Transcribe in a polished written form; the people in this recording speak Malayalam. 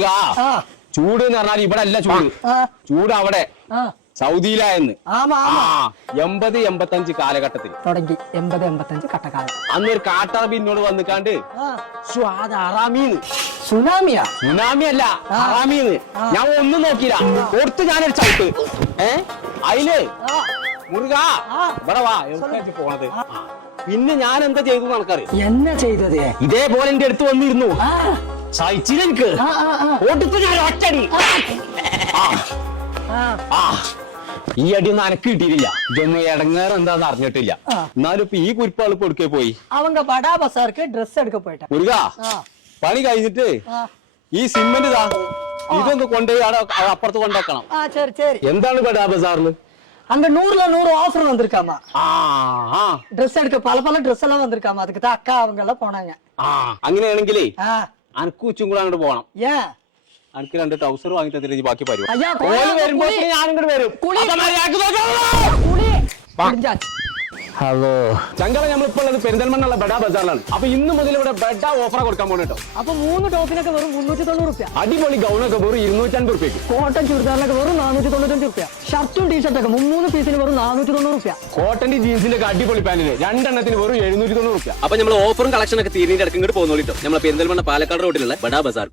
മുരുകാ ചൂട് എന്ന് പറഞ്ഞാൽ ഇവിടെ അല്ല ചൂട്, ചൂട് അവിടെ സൗദിയിലായെന്ന്. 80-85 കാലഘട്ടത്തിൽ തുടങ്ങി 80-85 കട്ടക്കാലം. അന്നൊരു കാട്ടറബി എന്നോട് വന്നിക്കാണ്ട് സുനാമിയാ? സുനാമി അല്ല, ഹറാമീന്ന്. ഞാൻ ഒന്നും നോക്കിയില്ല, കൊടുത്ത് ഞാനൊരു ചവിട്ട്. അതില് മുരുകാ ഇവിടെ വാ, എവിടേക്ക് പോണത്? പിന്നെ ഞാൻ എന്താ ചെയ്തു നടക്കറിയാം? എന്നാ ചെയ്തത്? ഇതേപോലെ എന്റെ അടുത്ത് വന്നിരുന്നു, സഹിച്ചില്ല എനിക്ക്. കൊടുത്ത് ഞാൻ ഒറ്റടി. ഈ അടിയൊന്നും അനക്ക് കിട്ടിയിട്ടില്ല, ഇതൊന്നും ഇടങ്ങേറ് എന്താന്ന് അറിഞ്ഞിട്ടില്ല. എന്നാലും ഇപ്പൊ ഈ കുരിപ്പാള് കൊടുക്കേ പോയി. അവങ്ക ബടാ ബസാർക്ക് ഡ്രസ് എടുക്ക പോയിട്ടാ. മുരുകാ പണി കഴിഞ്ഞിട്ട് ഈ സിമെന്റ് ഇതൊന്ന് കൊണ്ടുപോയി അപ്പുറത്ത് കൊണ്ടുവെക്കണം. എന്താണ് ബടാ ബസാറിന്? அங்க 100ல 100 ஆஃபர் வந்திருக்காமா. ட்ரெஸ் எடுக்க பல ட்ரெஸ் எல்லாம் வந்திருக்காமா. அதுக்கு தான் அக்கா அவங்க எல்லாம் போனாங்க. അങ്ങനെയാണെങ്കിലേ അനക്ക് ഉച്ചും കൂടെ അങ്ങോട്ട് പോണം. ஏன்? അനക്ക് 2 ട്രൗസർ വാങ്ങി തന്നിട്ട് ബാക്കി പരിപാടി. ஐயா വരുമ്പോ ഞാൻ ഇങ്ങോട്ട് വരും. ഹലോ ചങ്കല, നമ്മളിപ്പോ ഉള്ളത് പെരിന്തൽമണ്ണുള്ള ബഡാ ബസാറിലാണ്. അപ്പൊ ഇന്ന് മുതൽ ഇവിടെ ബഡ ഓഫർ കൊടുക്കാൻ പോകണം കേട്ടോ. അപ്പൊ 3 ടോപ്പിനൊക്കെ വെറും 390 രൂപ. അടിപൊളി ഗൗണൊക്കെ വെറും 250 രൂപയ്ക്ക്. കോട്ടൺ ചുരിദാറിനൊക്കെ വെറും 495 രൂപ. ഷർട്ടും ടീഷർട്ടൊക്കെ 3 പീസിന് വെറും 490 രൂപ. കോട്ടന്റെ ജീൻസിന്റെ ഒക്കെ അടിപൊളി പാന്റിന് 2 എണ്ണത്തിന് വെറും 790 രൂപ. അപ്പൊ നമ്മൾ ഓഫറും കളക്ഷനൊക്കെ തീരുന്നതിന്റെ ഇടയ്ക്ക് ഇങ്ങോട്ട് പോകുന്നോളിട്ടോ. നമ്മളെ പെരിന്തൽമണ്ണ പാലക്കാട് റോഡിലുള്ള ബഡാ ബസാർ.